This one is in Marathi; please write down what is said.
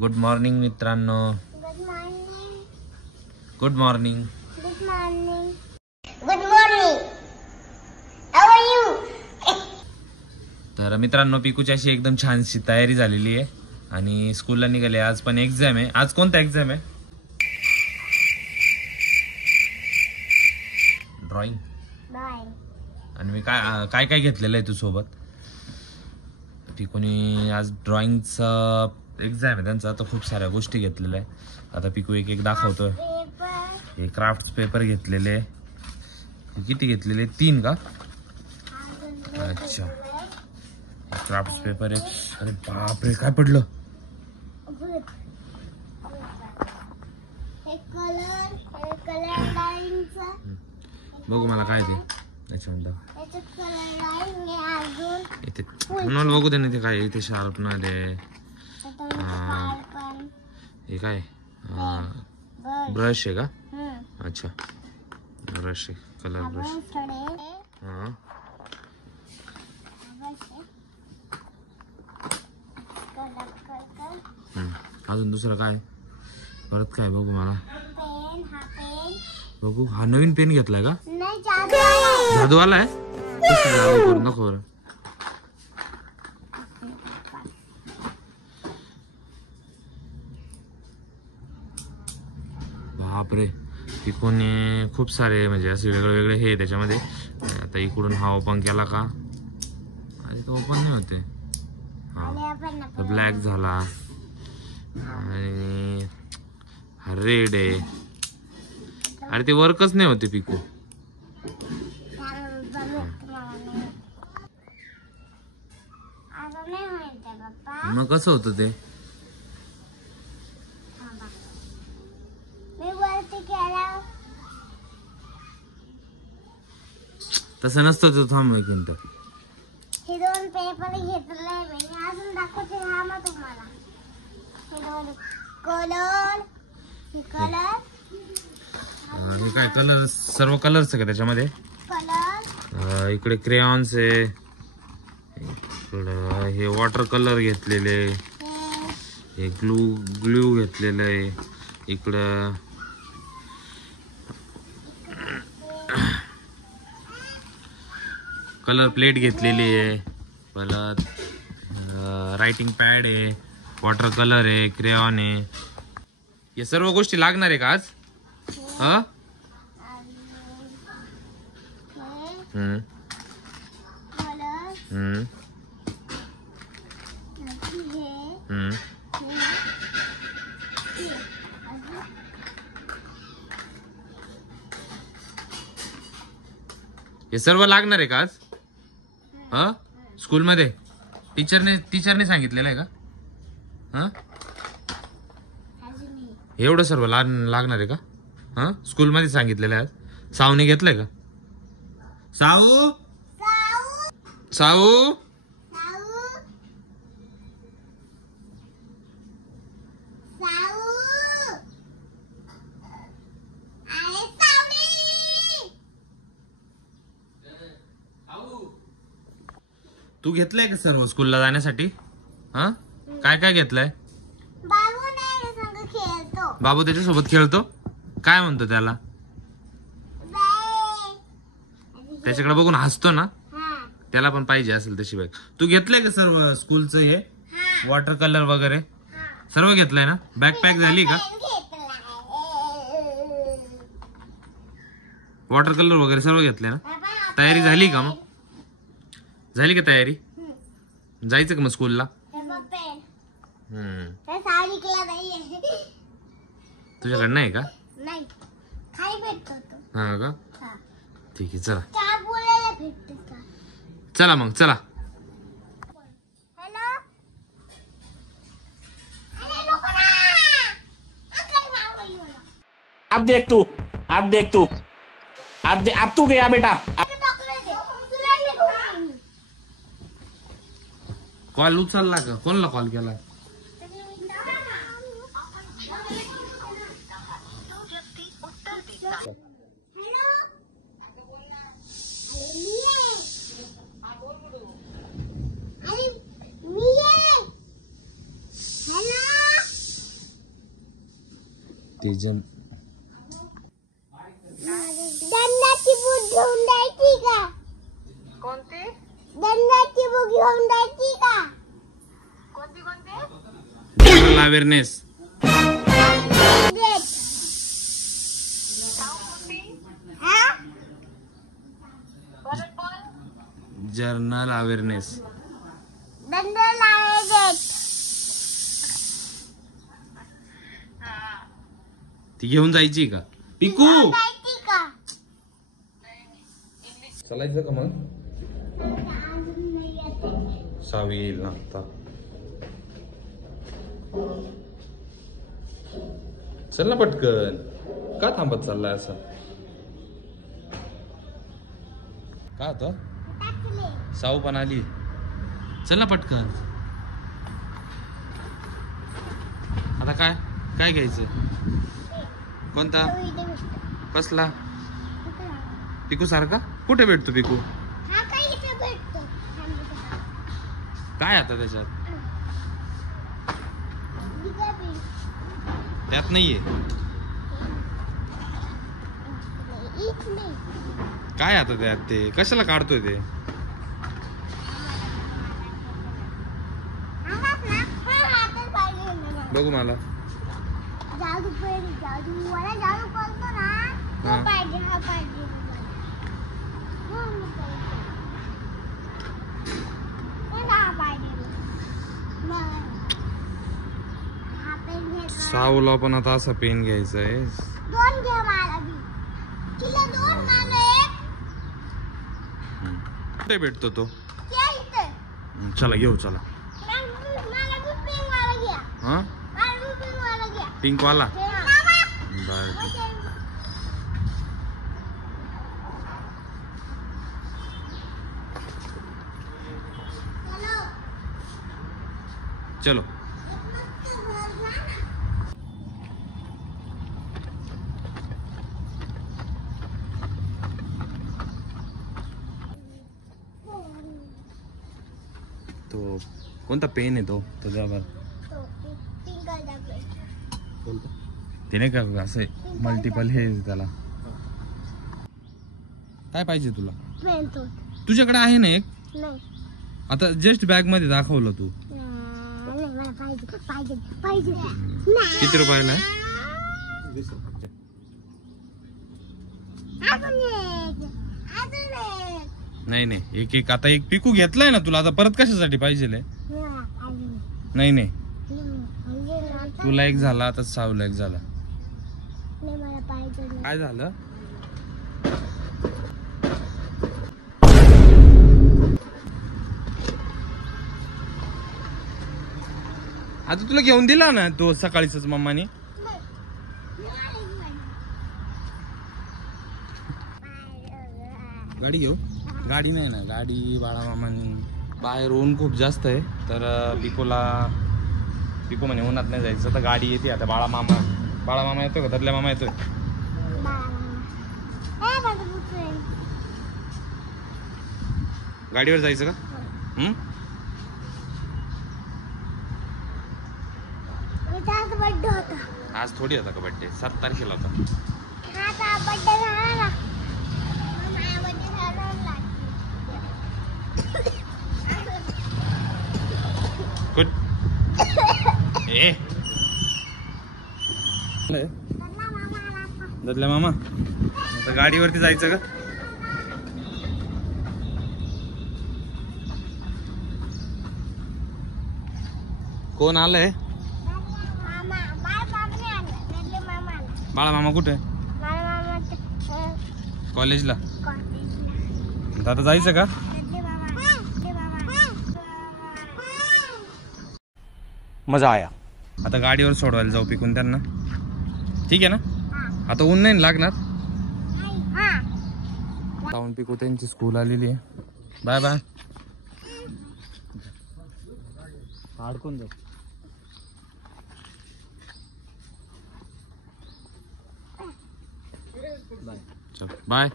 गुड मॉर्निंग मित्रांनो. Good morning. Good morning. Good morning. Good morning. How are you? तर मित्रांनो पिकूची अशी एकदम छानशी तयारी झालेली आहे आणि स्कूलला निघाले. आज पण एक्झाम आहे. आज कोणता एक्झाम आहे? ड्रॉइंग. आणि मी काय काय काय घेतलेलं आहे तू सोबत? पिकूनी आज ड्रॉइंगचा एक्झाम आहे त्यांचा, तर खूप साऱ्या गोष्टी घेतलेल्या आहे. आता पिकू एक एक दाखवतोय. हे क्राफ्ट पेपर घेतलेले. किती घेतलेले? 3 का? अच्छा, क्राफ्ट पेपर आहे. अरे बापरे काय पडलं? बघू मला काय ते त्याच्यामध्ये इथे मला बघू दे ना. ते काय इथे शार्पनर आहे. हे काय ब्रश आहे का? अच्छा ब्रश आहे, कलर ब्रश. हा अजून दुसरं काय परत काय बघू मला बघू. हा नवीन पेन घेतलाय का? जादूवाला आहे. जादू करून दाखव बरं. बापरे पिकूने खूप सारे म्हणजे असे वेगळे वेगळे हे त्याच्यामध्ये. आता इकडून हा ओपन केला का? आणि तो ओपन नाही होते. हा ब्लॅक झाला आणि हा रेड आहे. अरे ते वर्कच नाही होते पिकू. मग कसं होतं ते? तसं नसतं तो. थांब एक मिनिट. हे 2 पेपर घेतले मी अजून दाखवते. हा मग तुम्हाला हे 2 कलर. हे काय कलर? सर्व कलर्स आहे का त्याच्यामध्ये? कलर इकडे क्रेयॉन्स आहे. इकडं हे वॉटर कलर घेतलेले. हे ग्लू घेतलेलं आहे. इकडं कलर प्लेट घेतलेली आहे. परत रायटिंग पॅड आहे, वॉटर कलर आहे, क्रेयॉन आहे. या सर्व गोष्टी लागणार आहे का आज? हा हे सर्व लागणार आहे का आज? हा स्कूलमध्ये टीचरने सांगितलेलं आहे का? हा एवढं सर्व लागणार आहे का? हा स्कूलमध्ये सांगितलेलं आहे आज. साऊने घेतलंय का? साऊ साऊ तू घेतलंय का सर्व स्कूलला जाण्यासाठी? हा काय काय घेतलंय? बाबू त्याच्यासोबत खेळतो. काय म्हणतो त्याला? त्याच्याकडे बघून हसतो ना. त्याला पण पाहिजे असेल तशी बॅग. तू घेतलंय का सर्व स्कूलचं हे वॉटर कलर वगैरे सर्व घेतलंय ना? बॅग पॅक झाली का? वॉटर कलर वगैरे सर्व घेतलंय ना? तयारी झाली का? मग झाली का तयारी? जायचं का मग स्कूलला? तुझ्याकडे नाही का? नाही खाली भेटतो तो. हा का? ठीक आहे चला. काय बोलायला भेटते का? चला मग चला. हेलो अरे लोक ना अकल मावली होला. अब देख तू अब तू गया बेटा. कॉल उचलला का? कोणला कॉल केला? ते जन दंडाची बुक घेऊन द्यायची का? कोणती दंडाची बुक घेऊन द्यायची का? कोणती कोणती जनरल अवेअरनेस. Journal awareness. दंड लावायचे. ती घेऊन जायची का पिकू? द्यायची का? चालायचं का मग? अजून नाही येते. सावी येईल ना आता. चल ना पटकन. का थांबत चाललाय असं? का होतं? टाकले. साऊ पण आली. चल ना पटकन. आता काय काय घ्यायचं? कोणता? तो इथे भेटतो. कसला? कुठे आहे? पिकू सारखा? कुठे भेटतो पिकू? हा काय इथे भेटतो. काय आता त्याच्यात? इथे बी. त्यात नाहीये. इथले. काय आता त्यात ते कशाला काढतोय ते? आवाज ना? हा, हातात पाहिजे ना मला. बघू मला. जादू पेन जादू वाला जादू करतो ना तो हा. पाहिजे हा पाहिजे हा पाहिजे हा पेन घे. साऊला पण आता असा पेन घ्यायचा आहे. दोन घे मला बी. तिला दोन मला एक. कुठे भेटतो तो? त्या इथे. चला घेऊ चला. मला बी पेन वाला घ्या. हा मला बी पेन वाला घ्या. पिंक वाला. मामा. बर. चलो. तो कोणता पेन आहे तो तुझ्यावर? ते नाही का असं मल्टिपल हे त्याला काय पाहिजे तुला? पेन तो तुझ्याकडे आहे ना एक? नाही आता जस्ट बॅग मध्ये दाखवलं तू. नाही मला पाहिजे पाहिजे पाहिजे. किती रुपयाला आहे? अजून एक अजून एक. नाही नाही एक एक आता एक पिकू घेतलाय ना तुला आता परत कशासाठी पाहिजे? अजून नाही नाही म्हणजे तुला एक झाला आता सावला एक झाला. नाही मला पाहिजे नाही. काय झालं? आता तुला घेऊन दिला ना तो सकाळीच मम्मानी. गाडी घेऊ? गाडी नाही ना गाडी बाळा मामानी बाहेर ऊन खूप जास्त आहे तर पिकू म्हणे उन्हात नाही जायचं तर गाडी येते आता. बाळा मामा येतोय का? ददल्या मामा येतोय. गाडीवर जायचं का? बर्थडे होता. आज थोडी होता का बड्डे? 7 तारखेला होता. आता बर्थडे झाला ना. माझा बर्थडे झाला. कुठ ए ददल्या मामा आता गाडीवरती जायचं का? कोण आलंय? बाळा मामा कुठे? कॉलेजला. आता जायचं का? मजा आया. आता गाडीवर सोडवायला जाऊ पिकून त्यांना. ठीक आहे ना? आता ऊन नाही लागणार. जाऊन पिकू त्यांची स्कूल आलेली आहे. Bye bye. अडकून जाऊ. चल बाय.